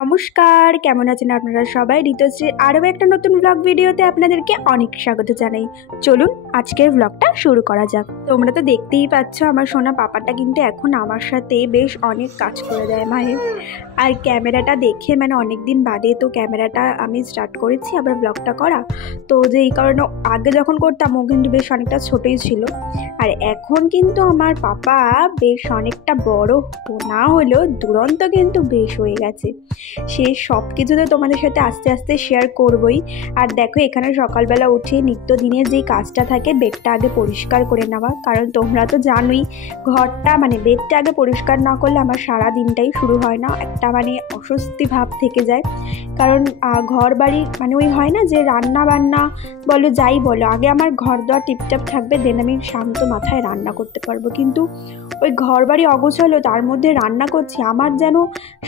নমস্কার, কেমন আছেন আপনারা সবাই? ঋতুশ্রীর আরও একটা নতুন ব্লগ ভিডিওতে আপনাদেরকে অনেক স্বাগত জানাই। চলুন আজকের ব্লগটা শুরু করা যাক। তোমরা তো দেখতেই পাচ্ছ আমার সোনা পাপাটা কিন্তু এখন আমার সাথে বেশ অনেক কাজ করে দেয় মায়ের। আর ক্যামেরাটা দেখে অনেক দিন বাদে তো ক্যামেরাটা আমি স্টার্ট করেছি আবার ব্লগটা করা। তো যেই কারণে আগে যখন করতাম ও কিন্তু বেশ অনেকটা ছোটোই ছিল, আর এখন কিন্তু আমার পাপা বেশ অনেকটা বড় না হলেও দুরন্ত কিন্তু বেশ হয়ে গেছে। সে সব কিছু তো তোমাদের সাথে আস্তে আস্তে শেয়ার করবই। আর দেখো এখানে সকালবেলা উঠে নিত্যদিনের যেই কাজটা থাকে, বেডটা আগে পরিষ্কার করে নেওয়া, কারণ তোমরা তো জানোই ঘরটা বেডটা আগে পরিষ্কার না করলে আমার সারা দিনটাই শুরু হয় না, একটা অস্বস্তি ভাব থেকে যায়। কারণ ঘর বাড়ি ওই হয় না যে রান্না বান্না বলো যাই বলো, আগে আমার ঘর দোয়া টিপটাপ থাকবে, দেন আমি শান্ত মাথায় রান্না করতে পারবো। কিন্তু ওই ঘর বাড়ি অগোছালো, তার মধ্যে রান্না করছি, আমার যেন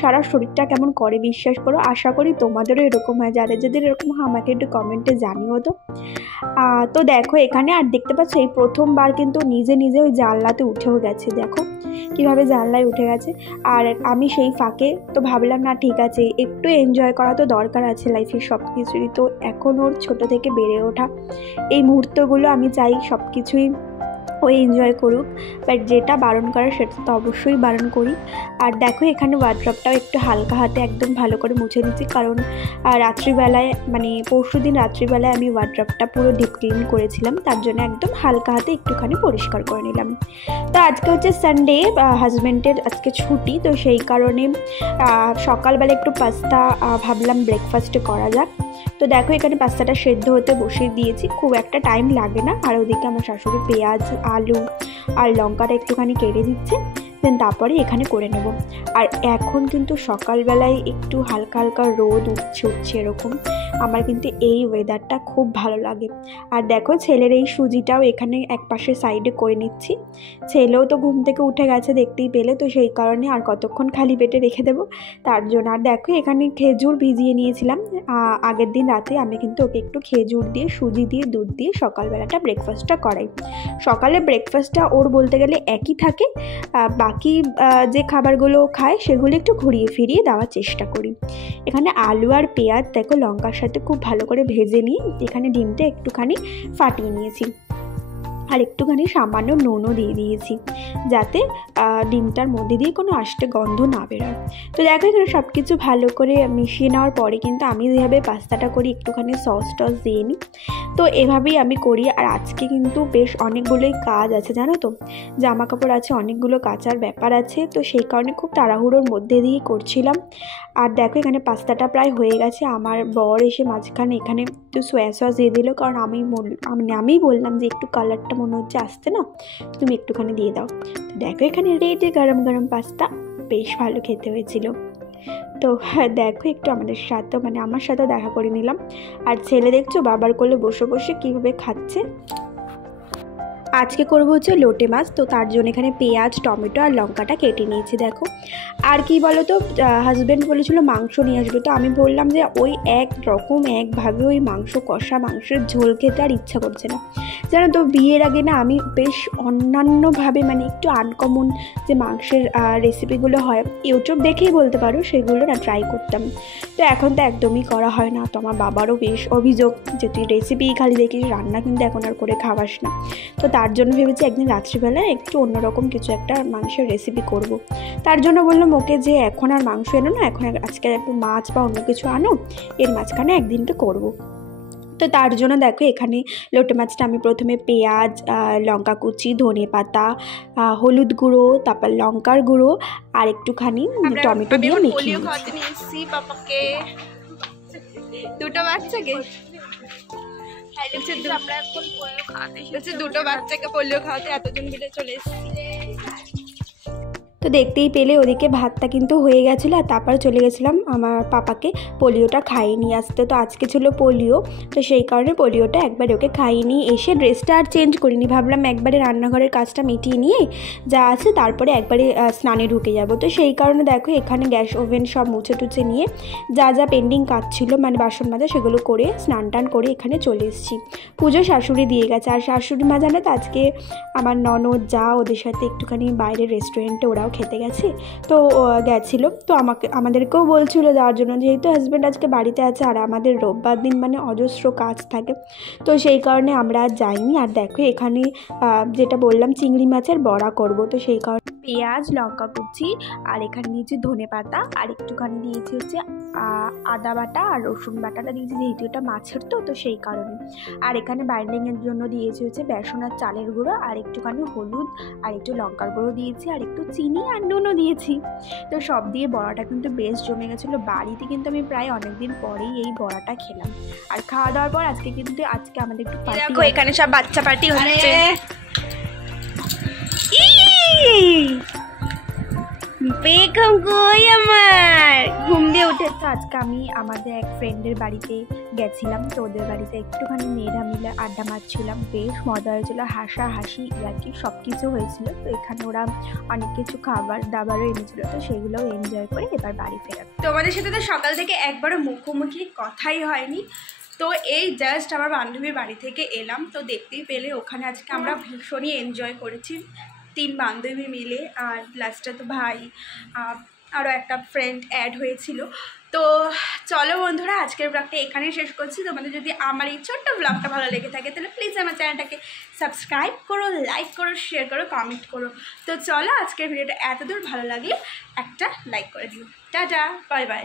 সারা শরীরটা কেমন করে বিশ্বাস করো। আশা করি তোমাদেরও এরকম হয়, যাদের যাদের এরকম হয় আমাকে একটু কমেন্টে জানিও তো। তো দেখো এখানে আর দেখতে পাচ্ছ এই প্রথমবার কিন্তু নিজে নিজে ওই জানলাতে উঠেও গেছে, দেখো কীভাবে জানলায় উঠে গেছে। আর আমি সেই ফাঁকে তো ভাবলাম না ঠিক আছে, একটু এনজয় করা তো দরকার আছে লাইফের সব কিছুরই। তো এখন ওর ছোটো থেকে বেড়ে ওঠা এই মুহূর্তগুলো আমি চাই সব কিছুই ওই এনজয় করুক, বাট যেটা বারণ করার সেটা তো অবশ্যই বারণ করি। আর দেখো এখানে ওয়ার্ড্রপটাও একটু হালকা হাতে একদম ভালো করে মুছে নিচ্ছি, কারণ রাত্রিবেলায় পরশু দিন রাত্রিবেলায় আমি ওয়ার্ড্রপটা পুরো ডিপ ক্লিন করেছিলাম, তার জন্য একদম হালকা হাতে একটুখানি পরিষ্কার করে নিলাম। তো আজকে হচ্ছে সানডে, হাজব্যান্ডের আজকে ছুটি, তো সেই কারণে সকালবেলা একটু পাস্তা ভাবলাম ব্রেকফাস্টে করা যাক। তো দেখো এখানে পাস্তাটা সেদ্ধ হতে বসিয়ে দিয়েছি, খুব একটা টাইম লাগে না। আর ওদিকে আমার শাশুড়ি পেঁয়াজ আলু আর লঙ্কাটা একটুখানি কেটে দিচ্ছে, দেন তারপরে এখানে করে নেব। আর এখন কিন্তু সকালবেলায় একটু হালকা হালকা রোদ উঠছে এরকম, আমার কিন্তু এই ওয়েদারটা খুব ভালো লাগে। আর দেখো ছেলের এই সুজিটাও এখানে এক পাশে সাইডে করে নিচ্ছি, ছেলেও তো ঘুম থেকে উঠে গেছে দেখতেই পেলে, তো সেই কারণে আর কতক্ষণ খালি পেটে রেখে দেবো তার জন্য। আর দেখো এখানে খেজুর ভিজিয়ে নিয়েছিলাম আগের দিন রাতে, আমি কিন্তু ওকে একটু খেজুর দিয়ে সুজি দিয়ে দুধ দিয়ে সকালবেলাটা ব্রেকফাস্টটা করাই। সকালে ব্রেকফাস্টটা ওর বলতে গেলে একই থাকে, বাকি যে খাবারগুলো খায় সেগুলো একটু ঘুরিয়ে ফিরিয়ে দেওয়ার চেষ্টা করি। এখানে আলু আর পেঁয়াজ দেখো লঙ্কার সাথে খুব ভালো করে ভেজে নিয়ে এখানে ডিমটা একটুখানি ফাটিয়ে নিয়েছি, আর একটুখানি সামান্য নুনও দিয়ে দিয়েছি, যাতে ডিমটার মধ্যে দিয়ে কোনো আষ্টে গন্ধ না বেরোয়। তো দেখো এখানে সব কিছু ভালো করে মিশিয়ে নেওয়ার পরে কিন্তু আমি যেভাবে পাস্তাটা করি একটুখানি সস টস দিয়ে নিই, তো এভাবেই আমি করি। আর আজকে কিন্তু বেশ অনেকগুলোই কাজ আছে জানো তো, জামা কাপড় আছে, অনেকগুলো কাচার ব্যাপার আছে, তো সেই কারণে খুব তাড়াহুড়োর মধ্যে দিয়েই করছিলাম। আর দেখো এখানে পাস্তাটা প্রায় হয়ে গেছে, আমার বর এসে মাঝখানে এখানে একটু সোয়া সস দিয়ে দিল, কারণ আমি বললাম যে একটু কালারটা মনে হচ্ছে আসতে না, তুমি একটুখানি দিয়ে দাও। তো দেখো এখানে রেডি গরম গরম পাস্তা, বেশ ভালো খেতে হয়েছিল। তো দেখো একটু আমাদের সাথে আমার সাথেও দেখা করে নিলাম। আর ছেলে দেখছো বাবার কোলে বসে বসে কীভাবে খাচ্ছে। আজকে করবো হচ্ছে লোটে মাছ, তো তার জন্য এখানে পেঁয়াজ টমেটো আর লঙ্কাটা কেটে নিয়েছি। দেখো আর কি বলো তো, হাজব্যান্ড বলেছিল মাংস নিয়ে আসবে, তো আমি বললাম যে ওই একভাবে ওই মাংস কষা মাংসের ঝোল খেতে আর ইচ্ছা করছে না জানো তো। বিয়ের আগে না আমি বেশ অন্যান্যভাবে একটু আনকমন যে মাংসের রেসিপিগুলো হয় ইউটিউব দেখেই বলতে পারো, সেগুলো না ট্রাই করতাম, তো এখন তো একদমই করা হয় না। তো আমার বাবারও বেশ অভিযোগ যে তুই রেসিপি খালি দেখিস, রান্না কিন্তু এখন আর করে খাওয়াস না। তো তার জন্য ভেবেছি একদিন রাত্রিবেলায় একটু অন্যরকম কিছু একটা মাংসের রেসিপি করব। তার জন্য বললাম ওকে যে এখন আর মাংস এনো না, এখন আজকে একটু মাছ বা অন্য কিছু আনো, এর মাঝখানে একদিন তো করবো। তো তার জন্য দেখো এখানে লোটে মাছটা আমি প্রথমে পেঁয়াজ লঙ্কা কুচি ধনে পাতা হলুদ গুঁড়ো তারপর লঙ্কার গুঁড়ো আর একটুখানি টমেটো দিয়ে মেখে নিয়েছি। পাপাকে দুটো বাচ্চাকে দুটো বাচ্চাকে পোলিও খাওয়াতে এতজন মিলে চলে এসেছি। তো দেখতেই পেলে ওদিকে ভাতটা কিন্তু হয়ে গেছিলো, আর তারপরে চলে গেছিলাম আমার পাপাকে পোলিওটা খাইয়ে নিয়ে আসতে। তো আজকে ছিল পোলিও, তো সেই কারণে পোলিওটা একবার ওকে খাইয়ে নিয়ে এসে ড্রেসটা আর চেঞ্জ করিনি, ভাবলাম একবারে রান্নাঘরের কাজটা মিটিয়ে নিয়ে যা আছে তারপরে একবারে স্নানে ঢুকে যাব। তো সেই কারণে দেখো এখানে গ্যাস ওভেন সব মুছে টুছে নিয়ে যা যা পেন্ডিং কাজ ছিল বাসন মাজা সেগুলো করে স্নান টান করে এখানে চলে এসেছি। পুজো শাশুড়ি দিয়ে গেছে, আর শাশুড়ি মা জানো তো আজকে আমার ননদ যা ওদের সাথে একটুখানি বাইরের রেস্টুরেন্টে ওরাও খেতে গেছি, তো গেছিলো, তো আমাদেরকেও বলছিল যাওয়ার জন্য, যেহেতু হাজব্যান্ড আজকে বাড়িতে আছে আর আমাদের রোববার দিন মানে অজস্র কাজ থাকে, তো সেই কারণে আমরা আর যাইনি। আর দেখো এখানে যেটা বললাম চিংড়ি মাছের বড়া করব, তো সেই কারণে পেঁয়াজ, লঙ্কা কুচি, আর এখানে দিয়েছি ধনে পাতা, আর একটুখানি দিয়েছি হচ্ছে আদা বাটা আর রসুন বাটাটা দিয়েছি, যেহেতু এটা মাছের তো সেই কারণে। আর এখানে বাইন্ডিংয়ের জন্য দিয়েছি হচ্ছে বেসন আর চালের গুঁড়ো, আর একটুখানি হলুদ আর একটু লঙ্কার গুঁড়ো দিয়েছি, আর একটু চিনি আর নুনও দিয়েছি। তো সব দিয়ে বড়াটা কিন্তু বেশ জমে গেছিলো। বাড়িতে কিন্তু আমি প্রায় অনেকদিন পরেই এই বড়াটা খেলাম। আর খাওয়া দাওয়ার পর আজকে আমাদের একটু দেখো এখানে সব বাচ্চা পার্টি হচ্ছে। বেগম কই আমার ঘুম দিয়ে উঠেছে। আজকে আমি আমাদের এক ফ্রেন্ডের বাড়িতে গেছিলাম, তো ওদের বাড়িতে একটুখানি মেয়েরা মিলে আড্ডা মারছিলাম, বেশ মজা হয়েছিল, হাসাহাসি ইয়ার্কি সব কিছু হয়েছিল। তো এখানে ওরা অনেক কিছু খাবার দাবারও এনেছিল, তো সেগুলোও এনজয় করে এবার বাড়ি ফেরা। তোমাদের সাথে তো সকাল থেকে একবারও মুখোমুখি কথাই হয়নি। তো এই জাস্ট আমার বান্ধবীর বাড়ি থেকে এলাম, তো দেখতেই পেলে ওখানে আজকে আমরা ভীষণই এনজয় করেছি 3 বান্ধবী মিলে, আর লাস্টে তো ভাই আরও একটা ফ্রেন্ড অ্যাড হয়েছিল। তো চলো বন্ধুরা, আজকের ব্লগটা এখানেই শেষ করছি। তোমাদের যদি আমার এই ছোট্ট ব্লগটা ভালো লেগে থাকে তাহলে প্লিজ আমার চ্যানেলটাকে সাবস্ক্রাইব করো, লাইক করো, শেয়ার করো, কমেন্ট করো। তো চলো, আজকের ভিডিওটা এতদূর ভালো লাগলে একটা লাইক করে দিও। Tata, bye bye.